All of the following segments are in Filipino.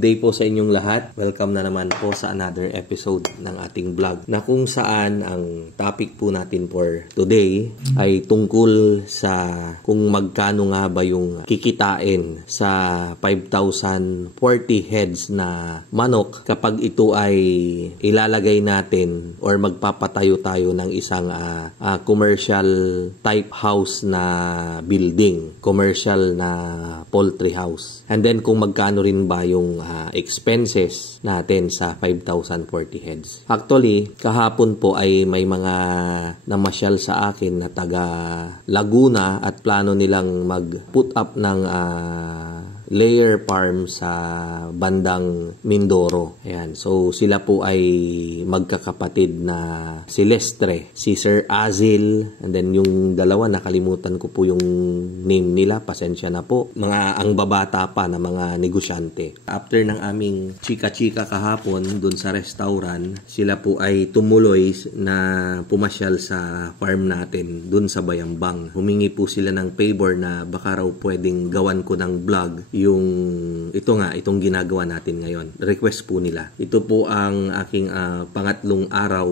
Good day po sa inyong lahat. Welcome na naman po sa another episode ng ating vlog na kung saan ang topic po natin for today ay tungkol sa kung magkano nga ba yung kikitain sa 5,040 heads na manok kapag ito ay ilalagay natin or magpapatayo tayo ng isang commercial type house na building, commercial na poultry house. And then kung magkano rin ba yung expenses natin sa 5,040 heads. Actually, kahapon po ay may mga namasyal sa akin na taga Laguna at plano nilang mag-put up ng layer farm sa bandang Mindoro. Ayan. So, sila po ay magkakapatid na si Lestre, si Sir Azil, and then yung dalawa, nakalimutan ko po yung name nila, pasensya na po. Ang babata pa na mga negosyante. After ng aming chika-chika kahapon dun sa restaurant, sila po ay tumuloy na pumasyal sa farm natin dun sa Bayambang. Humingi po sila ng favor na baka raw pwedeng gawan ko ng vlog itong ginagawa natin ngayon. Request po nila. Ito po ang aking pangatlong araw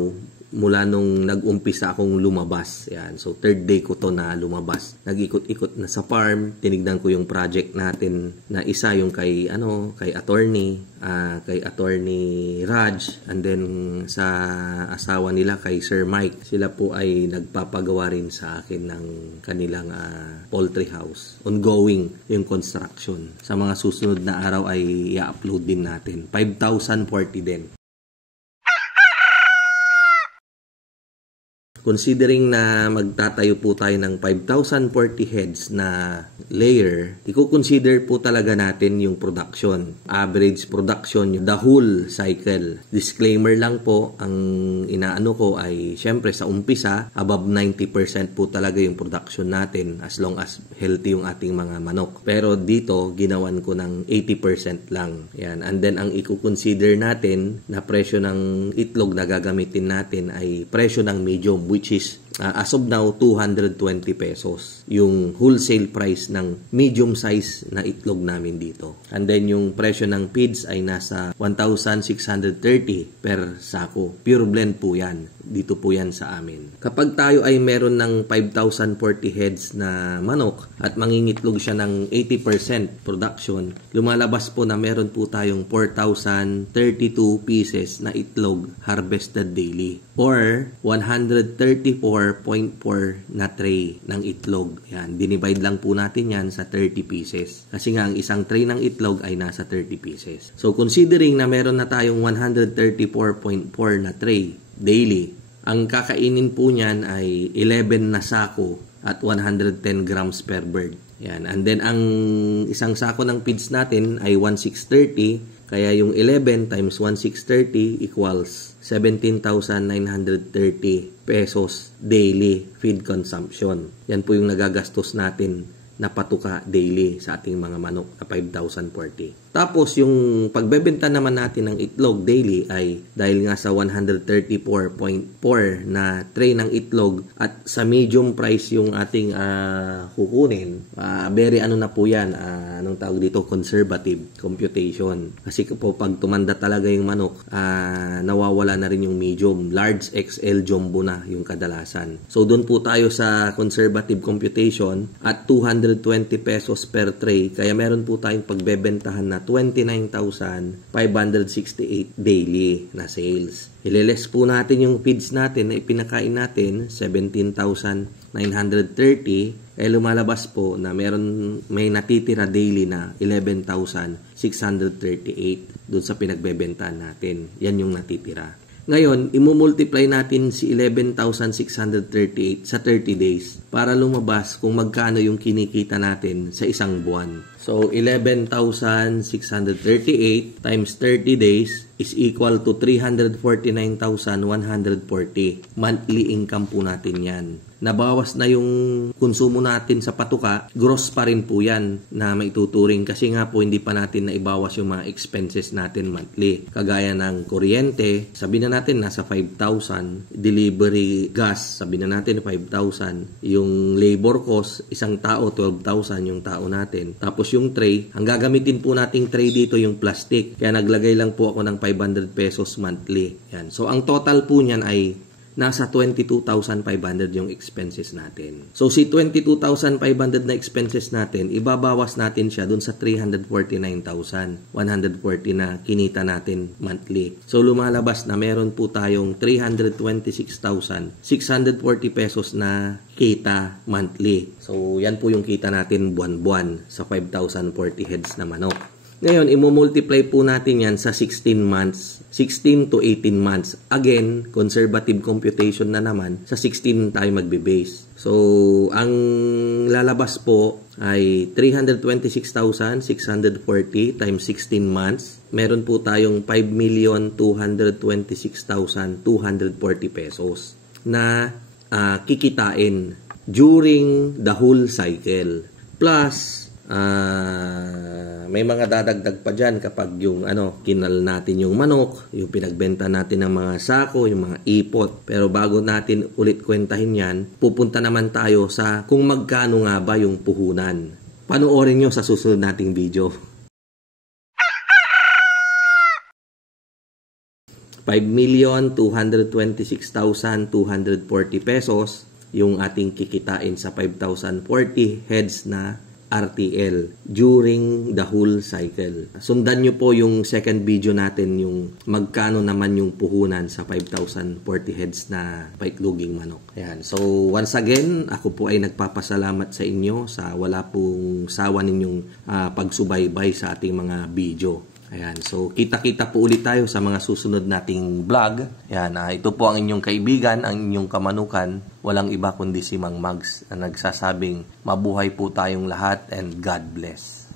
mula nung nag-umpisa akong lumabas. Yan. So, third day ko to na lumabas. Nag-ikot-ikot na sa farm. Tinignan ko yung project natin na isa yung kay attorney Raj, and then sa asawa nila kay Sir Mike. Sila po ay nagpapagawa rin sa akin ng kanilang poultry house. Ongoing yung construction. Sa mga susunod na araw ay i-upload din natin. 5,040 din. Considering na magtatayo po tayo ng 5,040 heads na layer, i-consider po talaga natin yung production. Average production, the whole cycle. Disclaimer lang po, ang inaano ko ay syempre sa umpisa, above 90% po talaga yung production natin as long as healthy yung ating mga manok. Pero dito, ginawan ko ng 80% lang. Yan. And then ang i-consider natin na presyo ng itlog na gagamitin natin ay presyo ng medium, which is as of now 220 pesos yung wholesale price ng medium size na itlog namin dito. And then yung presyo ng feeds ay nasa 1,630 per sako. Pure blend po yan. Dito po yan sa amin. Kapag tayo ay meron ng 5,040 heads na manok at mangingitlog siya ng 80% production, lumalabas po na meron po tayong 4,032 pieces na itlog harvested daily or 134.4 na tray ng itlog. Yan, dinivide lang po natin yan sa 30 pieces. Kasi nga ang isang tray ng itlog ay nasa 30 pieces. So considering na meron na tayong 134.4 na tray daily, ang kakainin po niyan ay 11 na sako at 110 grams per bird. Yan. And then ang isang sako ng feeds natin ay 1,630. Kaya yung 11 times 1,630 equals 17,930 pesos daily feed consumption. Yan po yung nagagastos natin na patuka daily sa ating mga manok na 5,040. Tapos yung pagbebenta naman natin ng itlog daily ay dahil nga sa 134.4 na tray ng itlog at sa medium price yung ating kukunin, very na po yan, anong tawag dito, conservative computation. Kasi po pag tumanda talaga yung manok, nawawala na rin yung medium, large XL jumbo na yung kadalasan. So doon po tayo sa conservative computation at 220 pesos per tray, kaya meron po tayong pagbebentahan na 29,568 daily na sales. Ileles po natin yung feeds natin na ipinakain natin, 17,930, eh lumalabas po na may natitira daily na 11,638 doon sa pinagbebentahan natin. Yan yung natitira. Ngayon, imumultiply natin si 11,638 sa 30 days para lumabas kung magkano yung kinikita natin sa isang buwan. So, 11,638 times 30 days is equal to 349,140. Monthly income po natin yan. Nabawas na yung konsumo natin sa patuka, gross pa rin po yan na maituturing kasi nga po hindi pa natin naibawas yung mga expenses natin monthly. Kagaya ng kuryente, sabi na natin nasa 5,000, delivery gas, sabi na natin 5,000, yung labor cost, isang tao 12,000 yung tao natin. Tapos yung tray, ang gagamitin po nating tray dito yung plastic. Kaya naglagay lang po ako ng 500 pesos monthly. Yan. So ang total po niyan ay nasa 22,500 yung expenses natin. So si 22,500 na expenses natin, ibabawas natin siya dun sa 349,140 na kinita natin monthly. So lumalabas na meron po tayong 326,640 pesos na kita monthly. So yan po yung kita natin buwan-buwan sa 5,040 heads na manok. Ngayon, i-multiply po natin yan sa 16 months. 16 to 18 months. Again, conservative computation na naman. Sa 16 tayo magbe-base. So, ang lalabas po ay 326,640 times 16 months. Meron po tayong 5,226,240 pesos na kikitain during the whole cycle. Plus, may mga dadagdag pa dyan kapag yung kinal natin yung manok, yung pinagbenta natin ng mga sako, yung mga ipot. Pero bago natin ulit kwentahin yan, pupunta naman tayo sa kung magkano nga ba yung puhunan. Panoorin nyo sa susunod nating video. 5,226,240 pesos yung ating kikitain sa 5,040 heads na RTL during the whole cycle. Sundan nyo po yung second video natin, yung magkano naman yung puhunan sa 5,040 heads na paitloging manok. Ayan. So, once again, ako po ay nagpapasalamat sa inyo sa wala pong sawa ninyong pagsubaybay sa ating mga video. Ayan. So, kita-kita po ulit tayo sa mga susunod nating vlog. Ayan. Ito po ang inyong kaibigan, ang inyong kamanukan. Walang iba kundi si Mang Mags na nagsasabing mabuhay po tayong lahat and God bless.